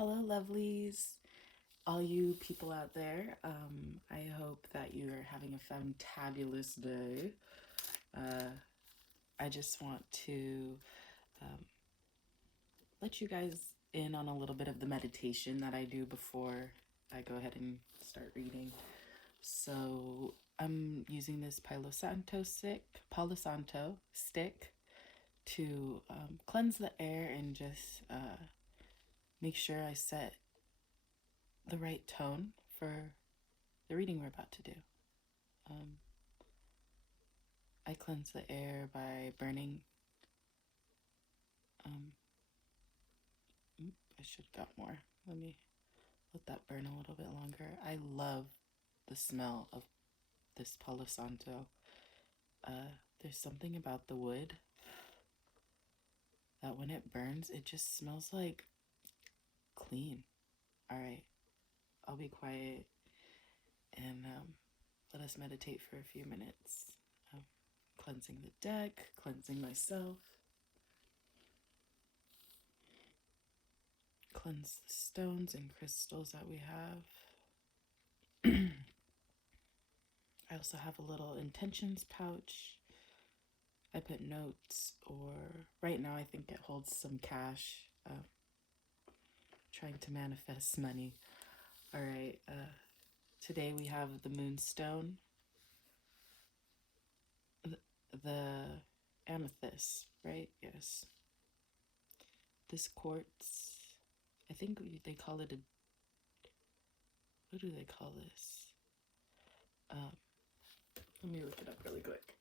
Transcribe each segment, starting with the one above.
Hello, lovelies. All you people out there, I hope that you are having a fantabulous day. I just want to let you guys in on a little bit of the meditation that I do before I go ahead and start reading. So I'm using this Palo Santo stick to cleanse the air and just make sure I set the right tone for the reading we're about to do. I cleanse the air by burning. I should have got more. Let me let that burn a little bit longer. I love the smell of this Palo Santo. There's something about the wood that when it burns, it just smells like clean. All right, I'll be quiet and let us meditate for a few minutes. Cleansing the deck, cleansing myself. Cleanse the stones and crystals that we have. I also have a little intentions pouch. I put notes, or right now I think it holds some cash. Trying to manifest money. All right, today we have the moonstone, the amethyst, right? Yes. This quartz, I think they call it what do they call this? Let me look it up really quick.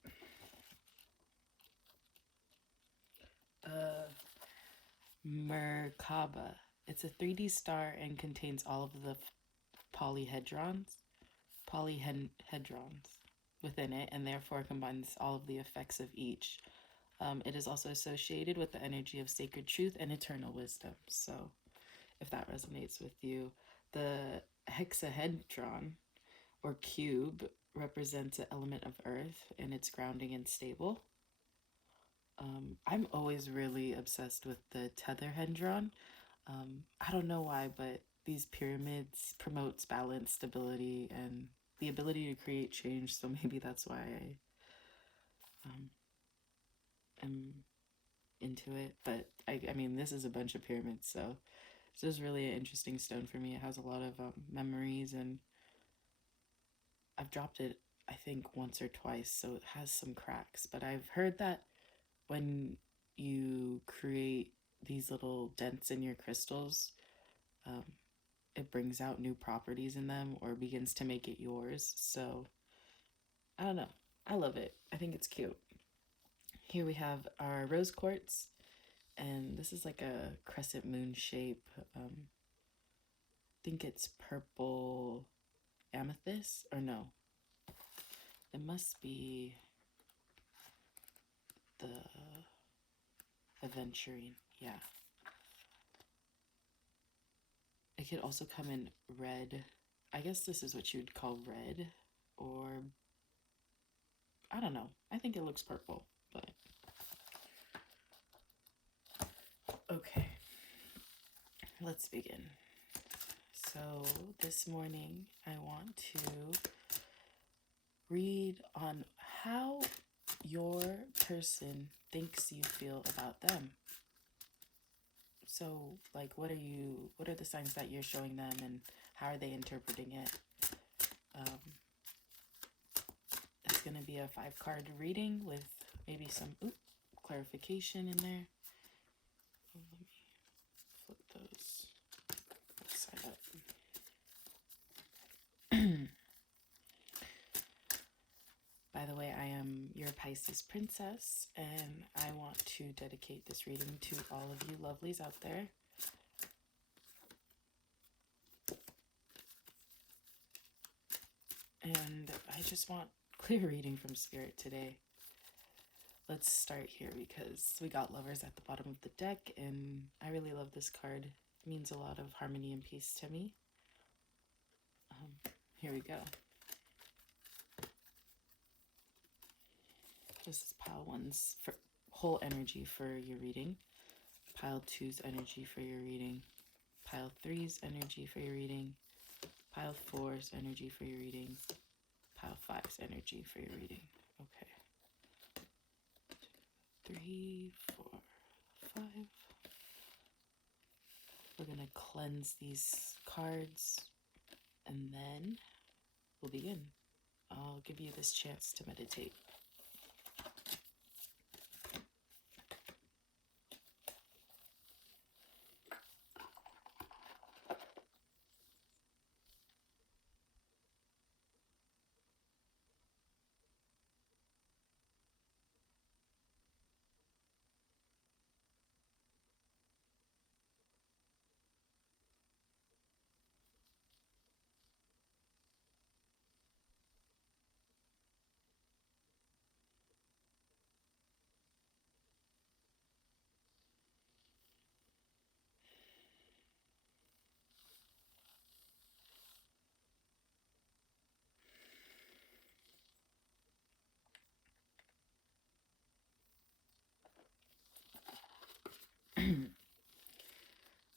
Merkaba. It's a 3D star and contains all of the polyhedrons within it, and therefore combines all of the effects of each. It is also associated with the energy of sacred truth and eternal wisdom. So if that resonates with you, the hexahedron or cube represents an element of earth, and it's grounding and stable. I'm always really obsessed with the tetrahedron. I don't know why, but these pyramids promotes balance, stability, and the ability to create change. So maybe that's why I am into it. But I mean, this is a bunch of pyramids, so this is really an interesting stone for me. It has a lot of memories, and I've dropped it, I think, once or twice, so it has some cracks. But I've heard that when you create these little dents in your crystals, it brings out new properties in them or begins to make it yours. So I don't know. I love it. I think it's cute. Here we have our rose quartz, and this is like a crescent moon shape. I think it's purple amethyst, or no, it must be the aventurine. Yeah. It could also come in red. I guess this is what you'd call red, or I don't know. I think it looks purple, but okay. Let's begin. So this morning I want to read on how your person thinks you feel about them. So like what are the signs that you're showing them, and how are they interpreting it? It's going to be a 5-card reading with maybe some clarification in there. Let me flip those side up. By the way, I am your Pisces Princess, and I want to dedicate this reading to all of you lovelies out there. And I just want clear reading from Spirit today. Let's start here because we got Lovers at the bottom of the deck, and I really love this card. It means a lot of harmony and peace to me. Here we go. This is pile 1's whole energy for your reading. Pile 2's energy for your reading. Pile 3's energy for your reading. Pile 4's energy for your reading. Pile 5's energy for your reading. Okay. 3, 4, 5. We're going to cleanse these cards and then we'll begin. I'll give you this chance to meditate.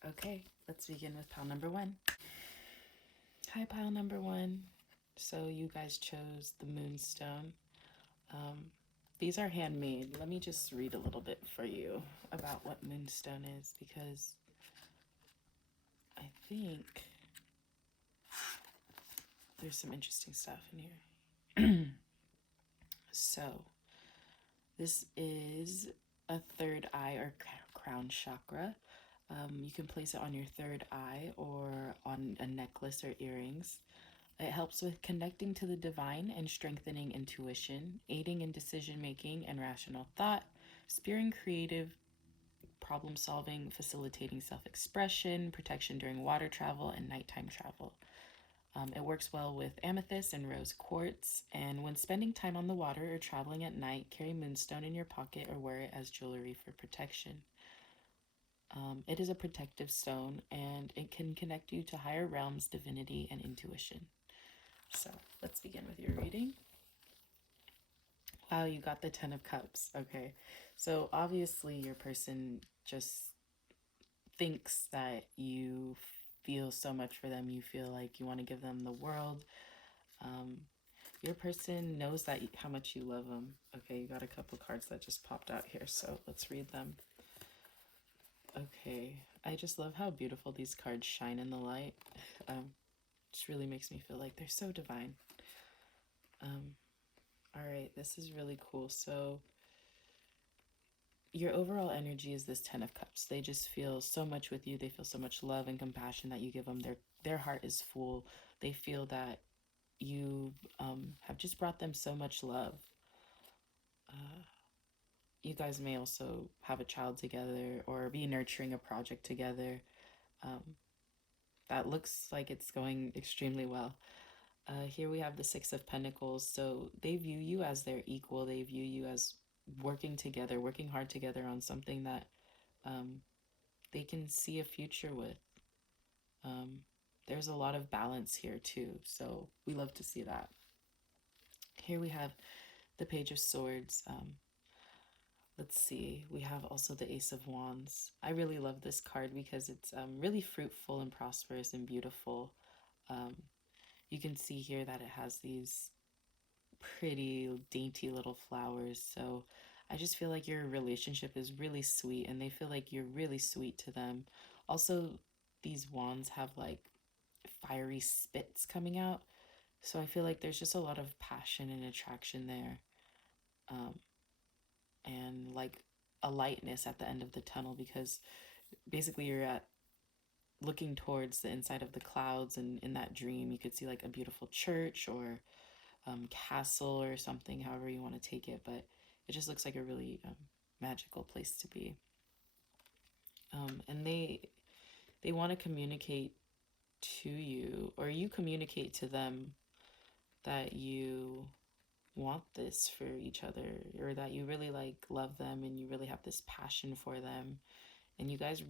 Okay, let's begin with pile number 1. Hi, pile number 1. So you guys chose the Moonstone. These are handmade. Let me just read a little bit for you about what Moonstone is, because I think there's some interesting stuff in here. So this is a third eye or crown chakra. You can place it on your third eye or on a necklace or earrings. It helps with connecting to the divine and strengthening intuition, aiding in decision making and rational thought, spurring creative problem solving, facilitating self expression, protection during water travel and nighttime travel. It works well with amethyst and rose quartz. And when spending time on the water or traveling at night, carry Moonstone in your pocket or wear it as jewelry for protection. It is a protective stone and it can connect you to higher realms, divinity, and intuition. So let's begin with your reading. Wow, you got the 10 of Cups. Okay. So obviously your person just thinks that you feel so much for them. You feel like you want to give them the world. Your person knows that how much you love them. Okay, you got a couple cards that just popped out here, so let's read them. Okay, I just love how beautiful these cards shine in the light. Just really makes me feel like they're so divine. All right, this is really cool. So your overall energy is this 10 of Cups. They just feel so much with you. They feel so much love and compassion that you give them. Their heart is full. They feel that you have just brought them so much love. You guys may also have a child together or be nurturing a project together. That looks like it's going extremely well. Here we have the 6 of Pentacles. So they view you as their equal. They view you as working together, working hard together on something that they can see a future with. There's a lot of balance here too. So we love to see that. Here we have the Page of Swords. Let's see. We have also the Ace of Wands. I really love this card because it's really fruitful and prosperous and beautiful. You can see here that it has these pretty dainty little flowers. So I just feel like your relationship is really sweet and they feel like you're really sweet to them. Also, these wands have like fiery spits coming out. So I feel like there's just a lot of passion and attraction there. And like a lightness at the end of the tunnel, because basically you're at looking towards the inside of the clouds, and in that dream you could see like a beautiful church or castle or something, however you want to take it, but it just looks like a really magical place to be. And they want to communicate to you, or you communicate to them, that you want this for each other, or that you really like love them and you really have this passion for them, and you guys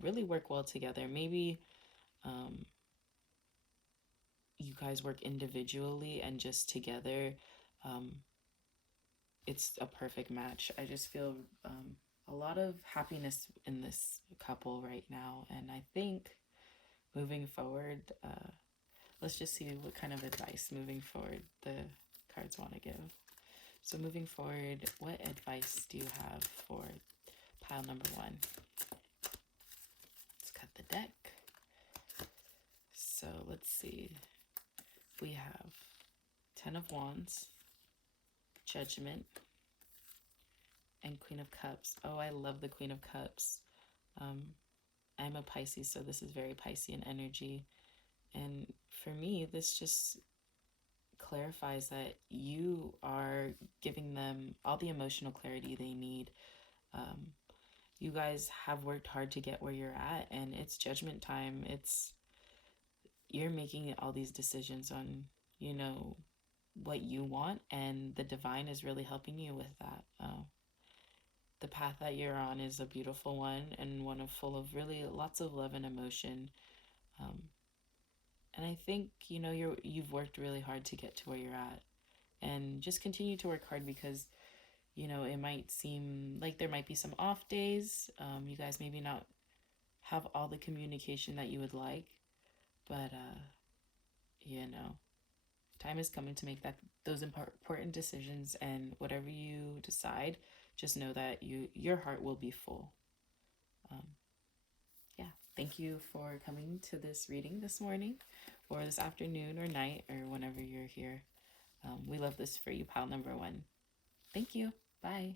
really work well together. Maybe you guys work individually and just together. It's a perfect match. I just feel a lot of happiness in this couple right now, and I think moving forward, let's just see what kind of advice moving forward the cards want to give. So moving forward, what advice do you have for pile number 1? Let's cut the deck. So let's see. We have 10 of Wands, Judgment, and Queen of Cups. Oh, I love the Queen of Cups. I'm a Pisces, so this is very Piscean energy. And for me, this just clarifies that you are giving them all the emotional clarity they need. You guys have worked hard to get where you're at, and it's judgment time. You're making all these decisions on, you know, what you want, and the divine is really helping you with that. The path that you're on is a beautiful one, and one full of really lots of love and emotion. And I think, you know, you've worked really hard to get to where you're at, and just continue to work hard, because, you know, it might seem like there might be some off days. You guys maybe not have all the communication that you would like, but you know, time is coming to make those important decisions, and whatever you decide, just know that your heart will be full. Yeah, thank you for coming to this reading this morning, or this afternoon, or night, or whenever you're here. We love this for you, pile number 1. Thank you. Bye.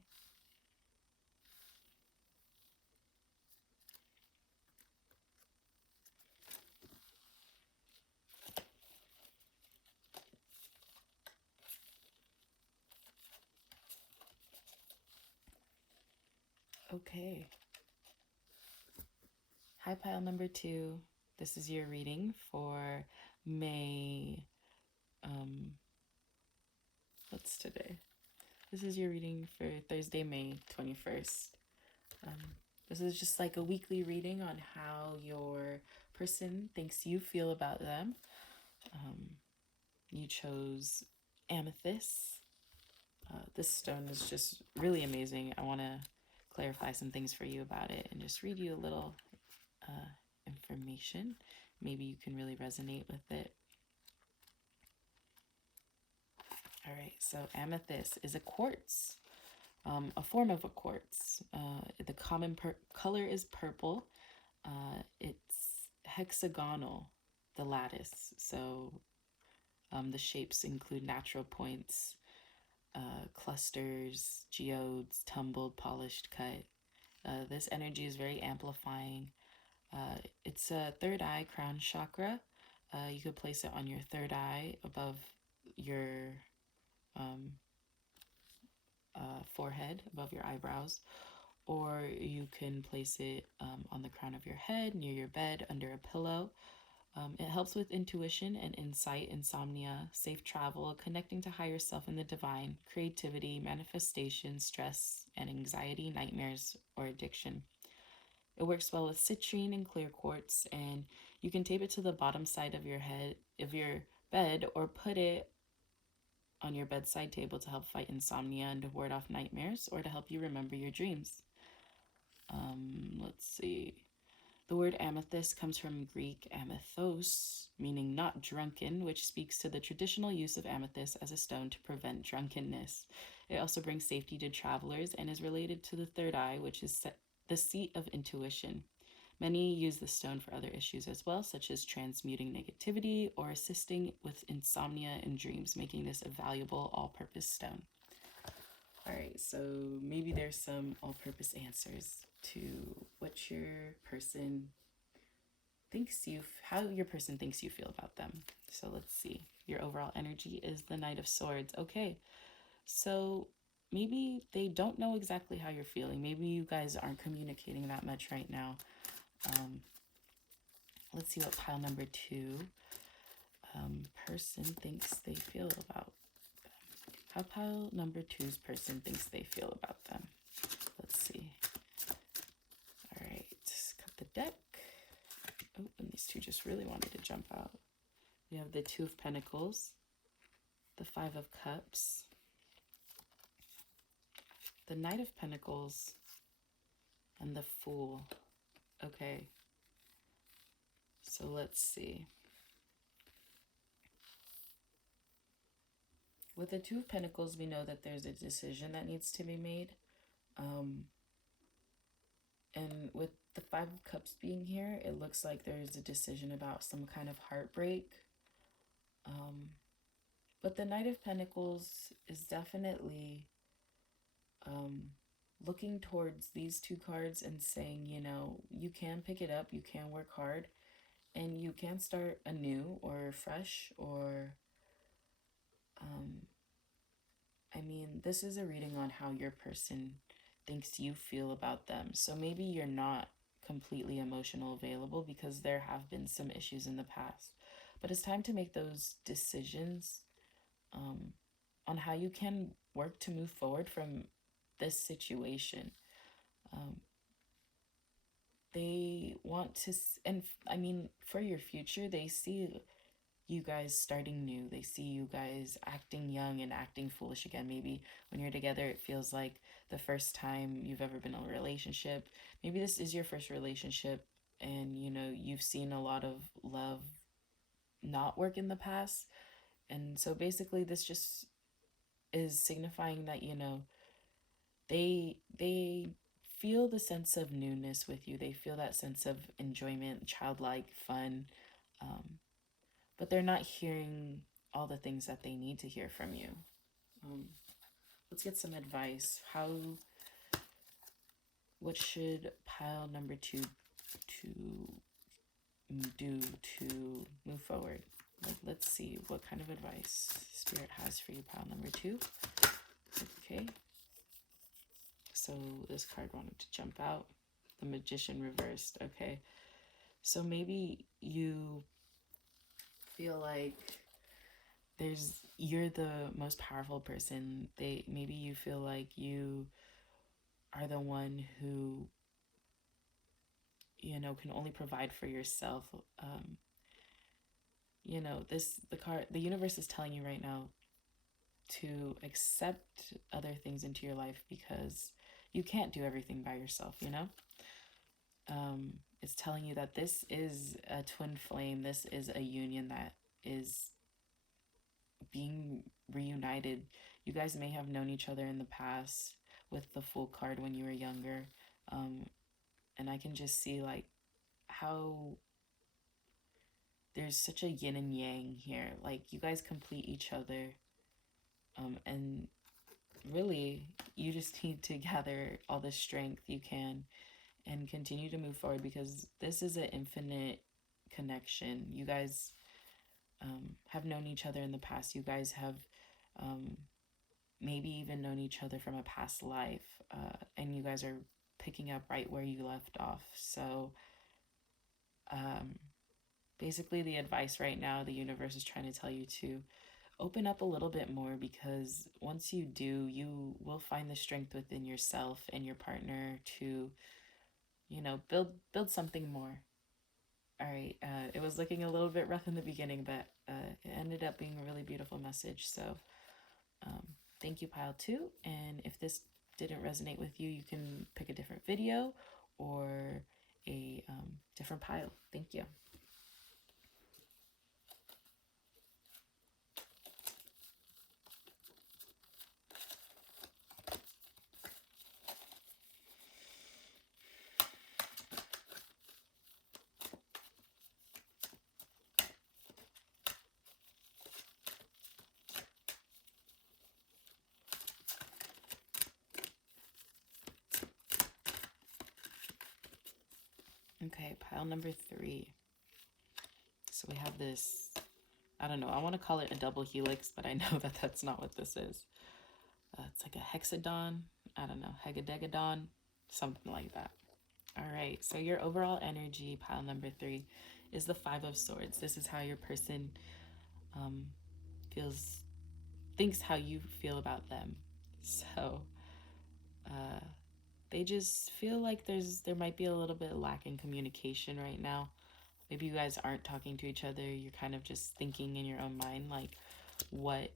Okay. Hi, pile number 2. This is your reading for May. What's today? This is your reading for Thursday, May 21st. This is just like a weekly reading on how your person thinks you feel about them. You chose amethyst. This stone is just really amazing. I want to clarify some things for you about it and just read you a little information. Maybe you can really resonate with it. All right, so amethyst is a quartz, a form of a quartz. The common color is purple. It's hexagonal, the lattice. So the shapes include natural points, clusters, geodes, tumbled, polished, cut. This energy is very amplifying. It's a third eye crown chakra. You could place it on your third eye above your forehead, above your eyebrows, or you can place it on the crown of your head, near your bed, under a pillow. It helps with intuition and insight, insomnia, safe travel, connecting to higher self and the divine, creativity, manifestation, stress and anxiety, nightmares, or addiction. It works well with citrine and clear quartz, and you can tape it to the bottom side of your bed, or put it on your bedside table to help fight insomnia and to ward off nightmares, or to help you remember your dreams. Let's see. The word amethyst comes from Greek amethos, meaning not drunken, which speaks to the traditional use of amethyst as a stone to prevent drunkenness. It also brings safety to travelers and is related to the third eye, which is the seat of intuition. Many use the stone for other issues as well, such as transmuting negativity or assisting with insomnia and dreams, making this a valuable all-purpose stone. All right, so maybe there's some all-purpose answers to what your person how your person thinks you feel about them. So let's see. Your overall energy is the Knight of Swords. Okay, so maybe they don't know exactly how you're feeling. Maybe you guys aren't communicating that much right now. Let's see what pile number 2 person thinks they feel about them. How pile number 2's person thinks they feel about them. Let's see. All right, cut the deck. Oh, and these two just really wanted to jump out. We have the Two of Pentacles, the Five of Cups, the Knight of Pentacles, and the Fool. Okay. So let's see. With the Two of Pentacles, we know that there's a decision that needs to be made. And with the Five of Cups being here, it looks like there's a decision about some kind of heartbreak. But the Knight of Pentacles is definitely looking towards these two cards and saying, you know, you can pick it up, you can work hard, and you can start anew or fresh, or I mean, this is a reading on how your person thinks you feel about them. So maybe you're not completely emotional available because there have been some issues in the past. But it's time to make those decisions on how you can work to move forward from this situation. They want to, and I mean, for your future, they see you guys starting new. They see you guys acting young and acting foolish again. Maybe when you're together, it feels like the first time you've ever been in a relationship. Maybe this is your first relationship, and you know, you've seen a lot of love not work in the past. And so basically, this just is signifying that, you know, they feel the sense of newness with you. They feel that sense of enjoyment, childlike fun, but they're not hearing all the things that they need to hear from you. Let's get some advice. What should pile number 2 to do to move forward? Let's see what kind of advice Spirit has for you, pile number 2. Okay. So this card wanted to jump out. The Magician reversed. Okay. So maybe you feel like you're the most powerful person. Maybe you feel like you are the one who, you know, can only provide for yourself. You know, the universe is telling you right now to accept other things into your life because you can't do everything by yourself, you know? It's telling you that this is a twin flame. This is a union that is being reunited. You guys may have known each other in the past with the Fool card when you were younger. And I can just see like how there's such a yin and yang here. Like you guys complete each other. And really, you just need to gather all the strength you can and continue to move forward because this is an infinite connection. You guys have known each other in the past. You guys have maybe even known each other from a past life, and you guys are picking up right where you left off. So basically the advice right now, the universe is trying to tell you to open up a little bit more, because once you do, you will find the strength within yourself and your partner to, you know, build something more. All right. It was looking a little bit rough in the beginning, but it ended up being a really beautiful message. So thank you, pile 2. And if this didn't resonate with you, you can pick a different video or a different pile. Thank you. Okay, pile number 3. So we have this, I don't know, I want to call it a double helix, but I know that that's not what this is. It's like a hexagon, I don't know, hegadegadon, something like that. All right, so your overall energy, pile number 3, is the 5 of Swords. This is how your person thinks how you feel about them. So they just feel like there might be a little bit of lack in communication right now. Maybe you guys aren't talking to each other. You're kind of just thinking in your own mind, like what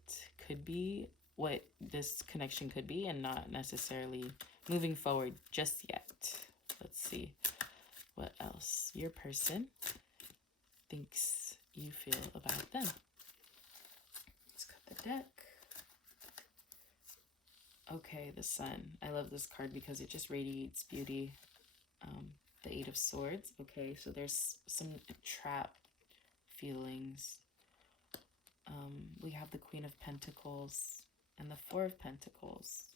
this connection could be, and not necessarily moving forward just yet. Let's see what else. Your person thinks you feel about them. Let's cut the deck. Okay, the Sun. I love this card because it just radiates beauty. The Eight of Swords. Okay, so there's some trapped feelings. We have the Queen of Pentacles and the Four of Pentacles.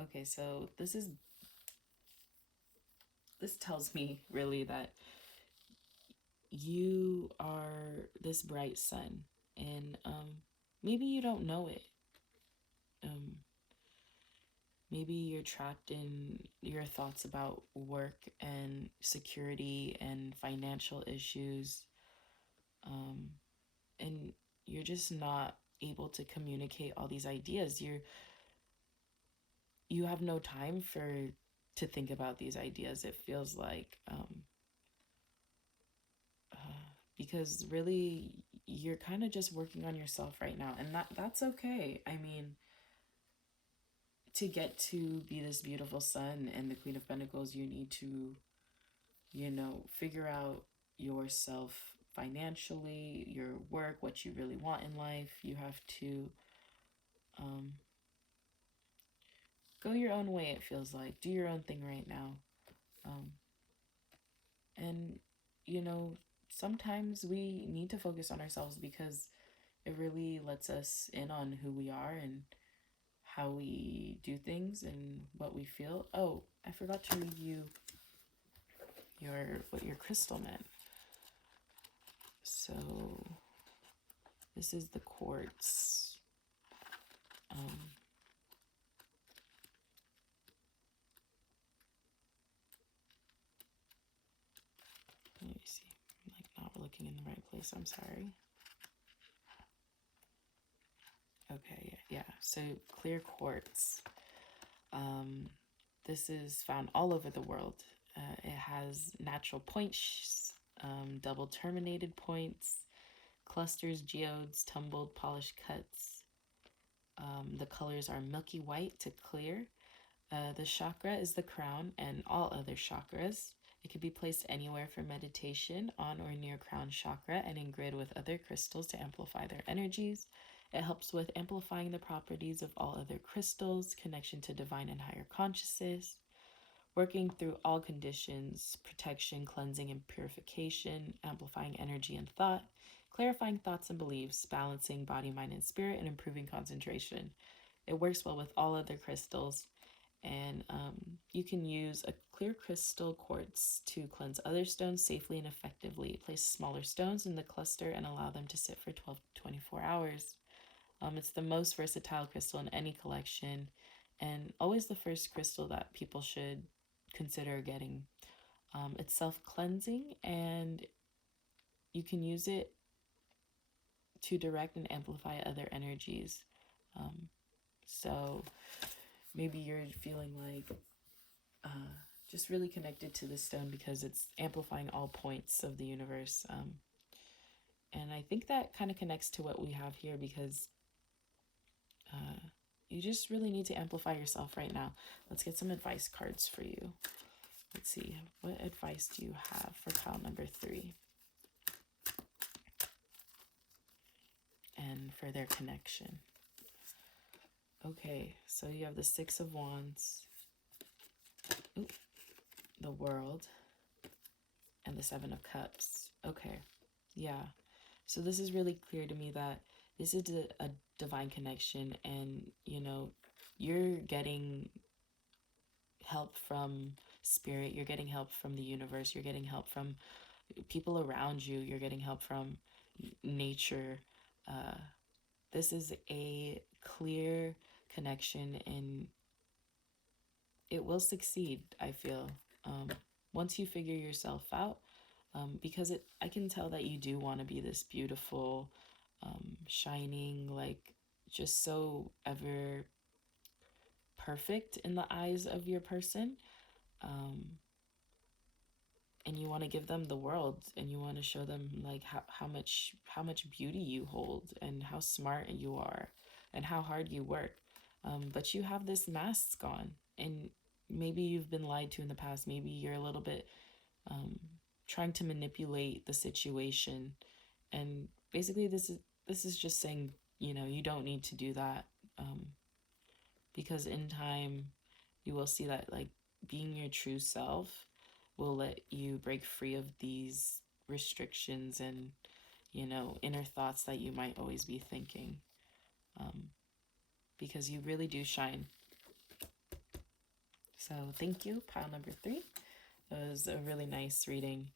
Okay, so this tells me really that you are this bright sun, and maybe you don't know it. Maybe you're trapped in your thoughts about work and security and financial issues, and you're just not able to communicate all these ideas. You have no time to think about these ideas. It feels like because really you're kind of just working on yourself right now, and that's okay. I mean, to get to be this beautiful sun and the Queen of Pentacles, you need to, figure out yourself financially, your work, what you really want in life. You have to go your own way, it feels like. Do your own thing right now. And, sometimes we need to focus on ourselves because it really lets us in on who we are and how we do things and what we feel. Oh, I forgot to read you what your crystal meant. So this is the quartz. Let me see. I'm not looking in the right place. I'm sorry. Okay, yeah. So clear quartz. This is found all over the world. It has natural points, double terminated points, clusters, geodes, tumbled, polished cuts. The colors are milky white to clear. The chakra is the crown and all other chakras. It can be placed anywhere for meditation, on or near crown chakra, and in grid with other crystals to amplify their energies. It helps with amplifying the properties of all other crystals, connection to divine and higher consciousness, working through all conditions, protection, cleansing, and purification, amplifying energy and thought, clarifying thoughts and beliefs, balancing body, mind, and spirit, and improving concentration. It works well with all other crystals, and you can use a clear crystal quartz to cleanse other stones safely and effectively. Place smaller stones in the cluster and allow them to sit for 12 to 24 hours. It's the most versatile crystal in any collection, and always the first crystal that people should consider getting. It's self-cleansing, and you can use it to direct and amplify other energies. So maybe you're feeling like just really connected to the stone because it's amplifying all points of the universe. And I think that kind of connects to what we have here because you just really need to amplify yourself right now. Let's get some advice cards for you. Let's see. What advice do you have for pile number 3? And for their connection. Okay, so you have the Six of Wands, the World, and the Seven of Cups. Okay, yeah. So this is really clear to me that this is a divine connection, and you're getting help from spirit, you're getting help from the universe, you're getting help from people around you, you're getting help from nature. This is a clear connection, and it will succeed, I feel, once you figure yourself out, because I can tell that you do want to be this beautiful, shining, like just so ever perfect in the eyes of your person, and you want to give them the world, and you want to show them like how much beauty you hold, and how smart you are, and how hard you work, but you have this mask on, and maybe you've been lied to in the past. Maybe you're a little bit trying to manipulate the situation. And basically this is just saying, you don't need to do that, because in time you will see that, like, being your true self will let you break free of these restrictions and, inner thoughts that you might always be thinking, because you really do shine. So thank you, pile number 3. It was a really nice reading,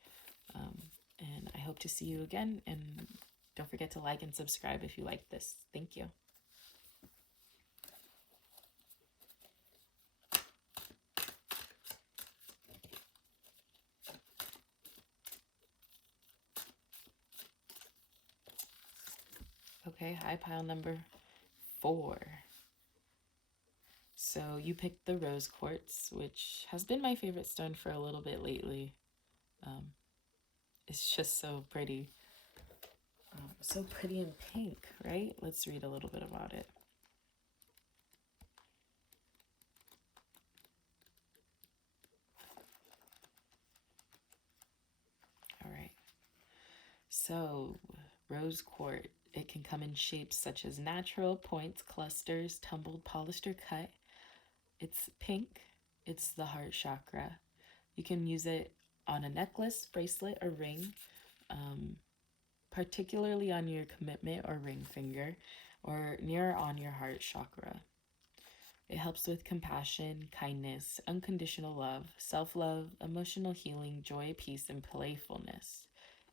and I hope to see you again. And don't forget to like and subscribe if you like this. Thank you. Okay, hi, pile number 4. So you picked the rose quartz, which has been my favorite stone for a little bit lately. It's just so pretty. So pretty in pink, right? Let's read a little bit about it. All right. So, rose quartz, it can come in shapes such as natural, points, clusters, tumbled, polished, or cut. It's pink. It's the heart chakra. You can use it on a necklace, bracelet, or ring, particularly on your commitment or ring finger, or near on your heart chakra. It helps with compassion, kindness, unconditional love, self-love, emotional healing, joy, peace, and playfulness.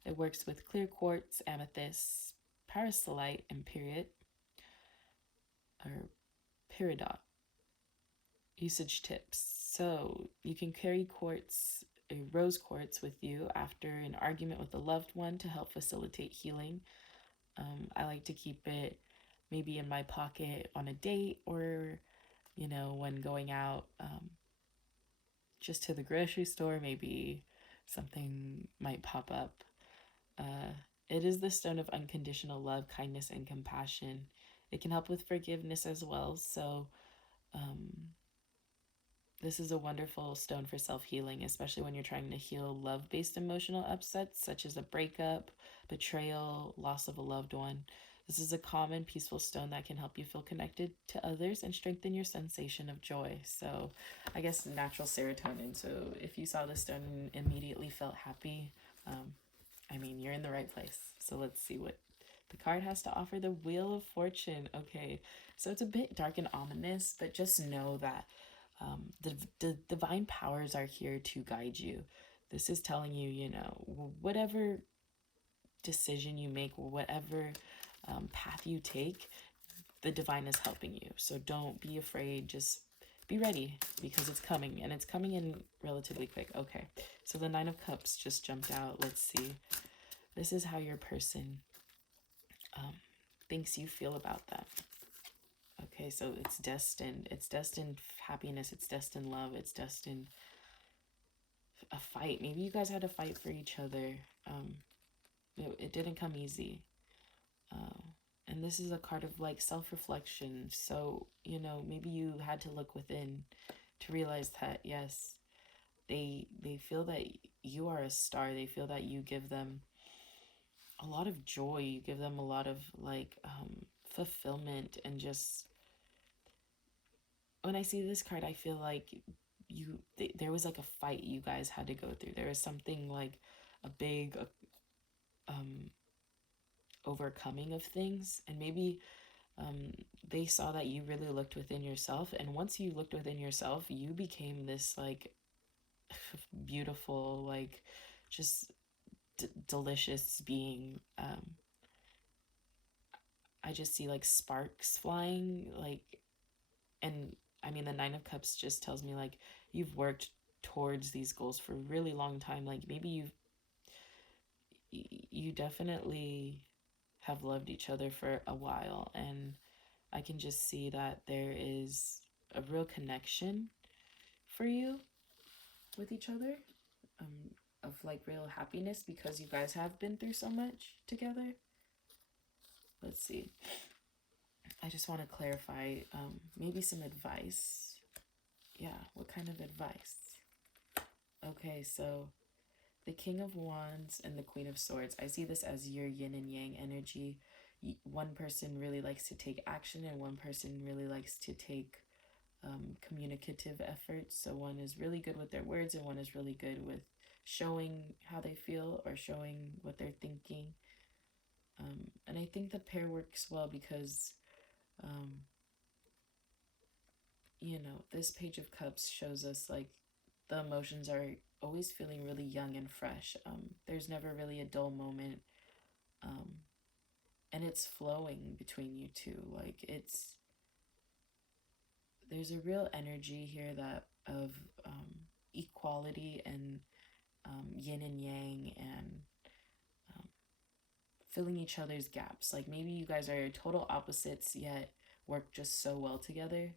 It works with clear quartz, amethyst, parasolite, and peridot. Usage tips. So you can carry a rose quartz with you after an argument with a loved one to help facilitate healing. I like to keep it maybe in my pocket on a date, or when going out, just to the grocery store, maybe something might pop up. It is the stone of unconditional love, kindness, and compassion. It can help with forgiveness as well. So, this is a wonderful stone for self-healing, especially when you're trying to heal love-based emotional upsets, such as a breakup, betrayal, loss of a loved one. This is a common, peaceful stone that can help you feel connected to others and strengthen your sensation of joy. So, I guess natural serotonin. So, if you saw this stone and immediately felt happy, you're in the right place. So, let's see what the card has to offer. The Wheel of Fortune. Okay, so it's a bit dark and ominous, but just know that the divine powers are here to guide you. This is telling you, whatever decision you make, whatever path you take, the divine is helping you. So don't be afraid. Just be ready, because it's coming, and it's coming in relatively quick. Okay, so the 9 of Cups just jumped out. Let's see. This is how your person thinks you feel about them. Okay, so it's destined. It's destined happiness. It's destined love. It's destined a fight. Maybe you guys had to fight for each other. It didn't come easy. And this is a card of like self-reflection. So, maybe you had to look within to realize that, yes, they feel that you are a star. They feel that you give them a lot of joy. You give them a lot of like fulfillment. And just when I see this card, I feel like there was like a fight you guys had to go through. There was something like a big overcoming of things, and maybe they saw that you really looked within yourself, and once you looked within yourself, you became this like beautiful, like just delicious being. I just see like sparks flying, like, and the 9 of Cups just tells me like you've worked towards these goals for a really long time. Like maybe you definitely have loved each other for a while, and I can just see that there is a real connection for you with each other, of like real happiness, because you guys have been through so much together. Let's see. I just want to clarify, maybe some advice. Yeah, what kind of advice? Okay, so the King of Wands and the Queen of Swords. I see this as your yin and yang energy. One person really likes to take action and one person really likes to take communicative efforts. So one is really good with their words and one is really good with showing how they feel or showing what they're thinking. And I think the pair works well because, you know, this Page of Cups shows us like the emotions are always feeling really young and fresh. There's never really a dull moment. And it's flowing between you two. Like there's a real energy here that of equality and yin and yang and filling each other's gaps. Like maybe you guys are total opposites yet work just so well together.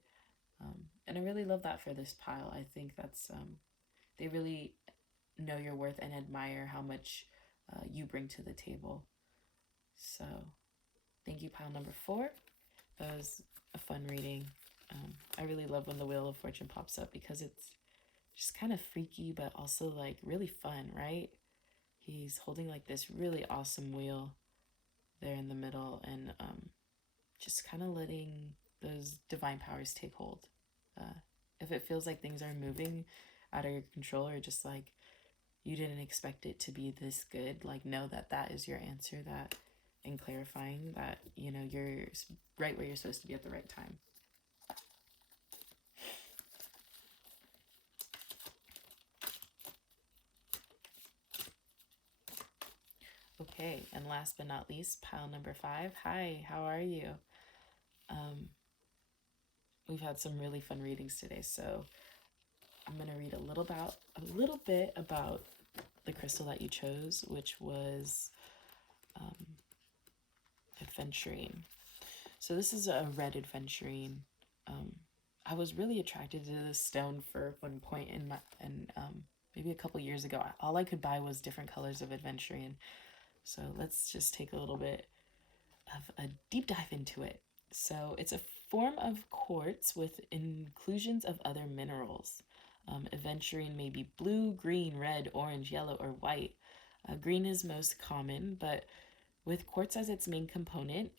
And I really love that for this pile. I think that's they really know your worth and admire how much you bring to the table. So thank you, pile number 4. That was a fun reading. I really love when the Wheel of Fortune pops up because it's just kind of freaky but also like really fun, right? He's holding like this really awesome wheel there in the middle and just kind of letting those divine powers take hold. If it feels like things are moving out of your control or just like you didn't expect it to be this good, like know that that is your answer, that and clarifying that, you know, you're right where you're supposed to be at the right time. Okay, and last but not least, pile number 5. Hi, how are you? We've had some really fun readings today, so I'm going to read a little bit about the crystal that you chose, which was adventurine. So this is a red adventurine. I was really attracted to this stone for one point in maybe a couple years ago. All I could buy was different colors of adventurine. So let's just take a little bit of a deep dive into it. So it's a form of quartz with inclusions of other minerals. Aventurine may be blue, green, red, orange, yellow, or white. Green is most common, but with quartz as its main component,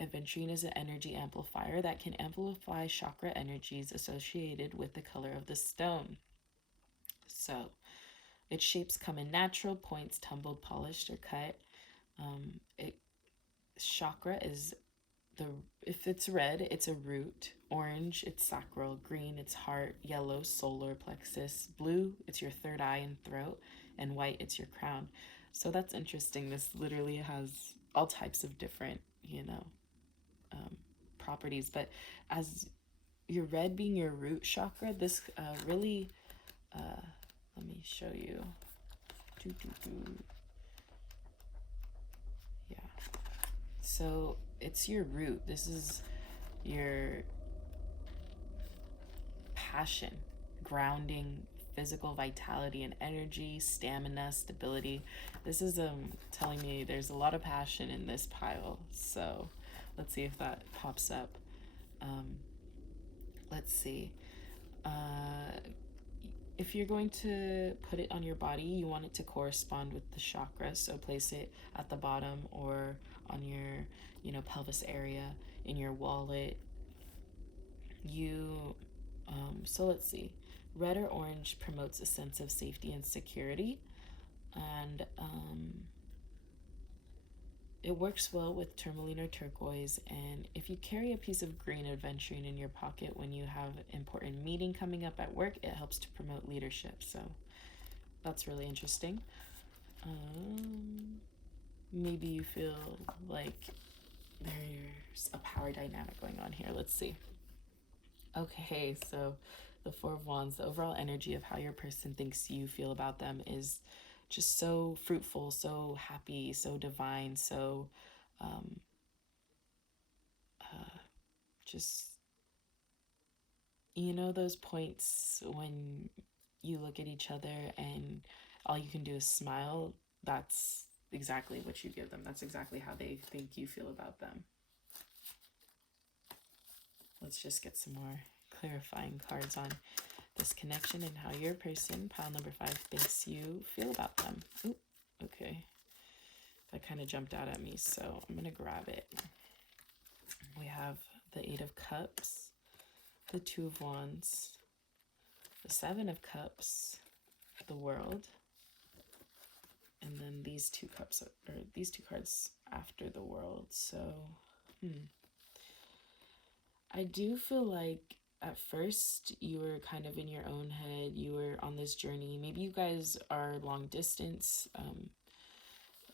aventurine is an energy amplifier that can amplify chakra energies associated with the color of the stone. So its shapes come in natural, points, tumbled, polished, or cut. Chakra is if it's red, it's a root. Orange, it's sacral. Green, it's heart. Yellow, solar plexus. Blue, it's your third eye and throat. And white, it's your crown. So that's interesting. This literally has all types of different, properties. But as your red being your root chakra, this really, let me show you. Yeah. So it's your root. This is your passion, grounding, physical vitality and energy, stamina, stability. This is telling me there's a lot of passion in this pile. So let's see if that pops up. Let's see. If you're going to put it on your body, you want it to correspond with the chakra. So place it at the bottom or on your, pelvis area, in your wallet. So let's see. Red or orange promotes a sense of safety and security. And it works well with tourmaline or turquoise. And if you carry a piece of green aventurine in your pocket when you have an important meeting coming up at work, it helps to promote leadership. So that's really interesting. Maybe you feel like there's a power dynamic going on here. Let's see. Okay, so the Four of Wands, the overall energy of how your person thinks you feel about them is just so fruitful, so happy, so divine, so just, those points when you look at each other and all you can do is smile. That's exactly what you give them. That's exactly how they think you feel about them. Let's just get some more clarifying cards on this connection and how your person, pile number 5, thinks you feel about them. Ooh, okay. That kind of jumped out at me, so I'm going to grab it. We have the 8 of Cups, the 2 of Wands, the 7 of Cups, the World, and then these 2 cups, or these 2 cards after the World. So, I do feel like at first you were kind of in your own head. You were on this journey. Maybe you guys are long distance,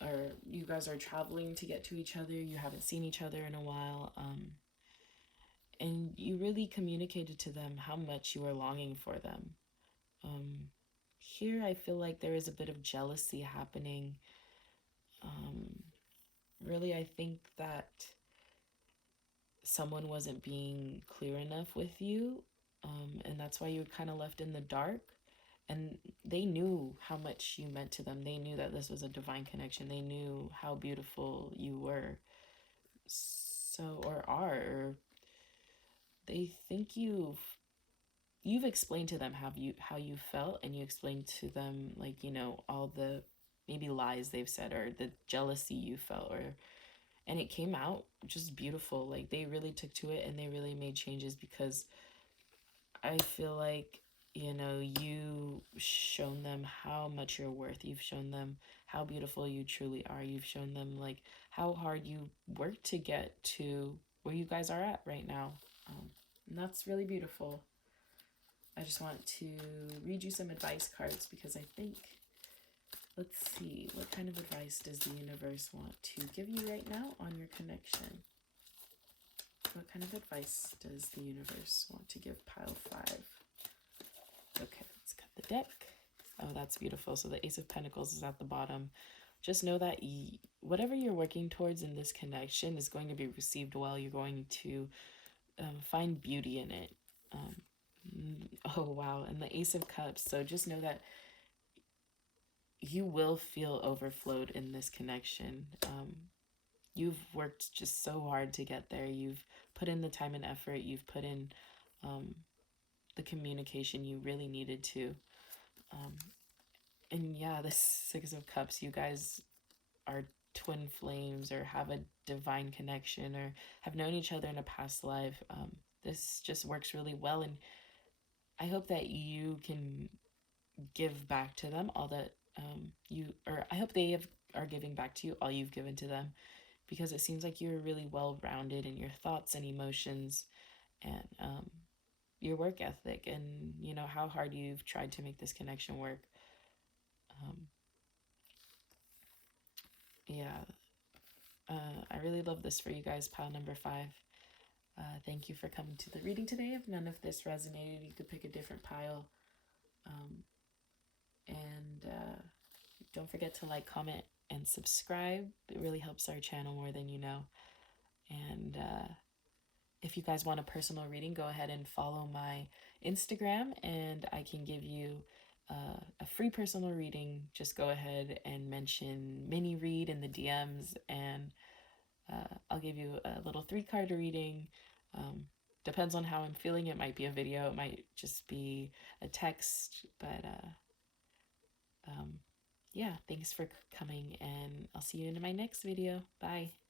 or you guys are traveling to get to each other. You haven't seen each other in a while. And you really communicated to them how much you were longing for them. Here, I feel like there is a bit of jealousy happening. Really, I think that someone wasn't being clear enough with you, and that's why you were kind of left in the dark. And they knew how much you meant to them. They knew that this was a divine connection. They knew how beautiful you were, so, or are, or they think you've explained to them how you felt, and you explained to them, like, you know, all the maybe lies they've said, or the jealousy you felt, or, and it came out just beautiful. Like, they really took to it and they really made changes, because I feel like, you know, you shown them how much you're worth. You've shown them how beautiful you truly are. You've shown them, like, how hard you work to get to where you guys are at right now. And that's really beautiful. I just want to read you some advice cards, because I think, let's see, what kind of advice does the universe want to give you right now on your connection? What kind of advice does the universe want to give pile 5? Okay, let's cut the deck. Oh, that's beautiful. So the Ace of Pentacles is at the bottom. Just know that whatever you're working towards in this connection is going to be received well. You're going to find beauty in it. Oh, wow. And the Ace of Cups. So just know that you will feel overflowed in this connection. You've worked just so hard to get there. You've put in the time and effort. You've put in the communication you really needed to. And yeah, the 6 of Cups, you guys are twin flames, or have a divine connection, or have known each other in a past life. This just works really well, and I hope that you can give back to them all that I hope they are giving back to you all you've given to them, because it seems like you're really well-rounded in your thoughts and emotions, and your work ethic, and, you know, how hard you've tried to make this connection work. Yeah, I really love this for you guys, pile number 5. Thank you for coming to the reading today. If none of this resonated, you could pick a different pile. And don't forget to like, comment, and subscribe. It really helps our channel more than you know. And if you guys want a personal reading, go ahead and follow my Instagram, and I can give you a free personal reading. Just go ahead and mention mini read in the DMs, and I'll give you a little 3-card reading. Depends on how I'm feeling. It might be a video, it might just be a text, but yeah, thanks for coming, and I'll see you in my next video. Bye.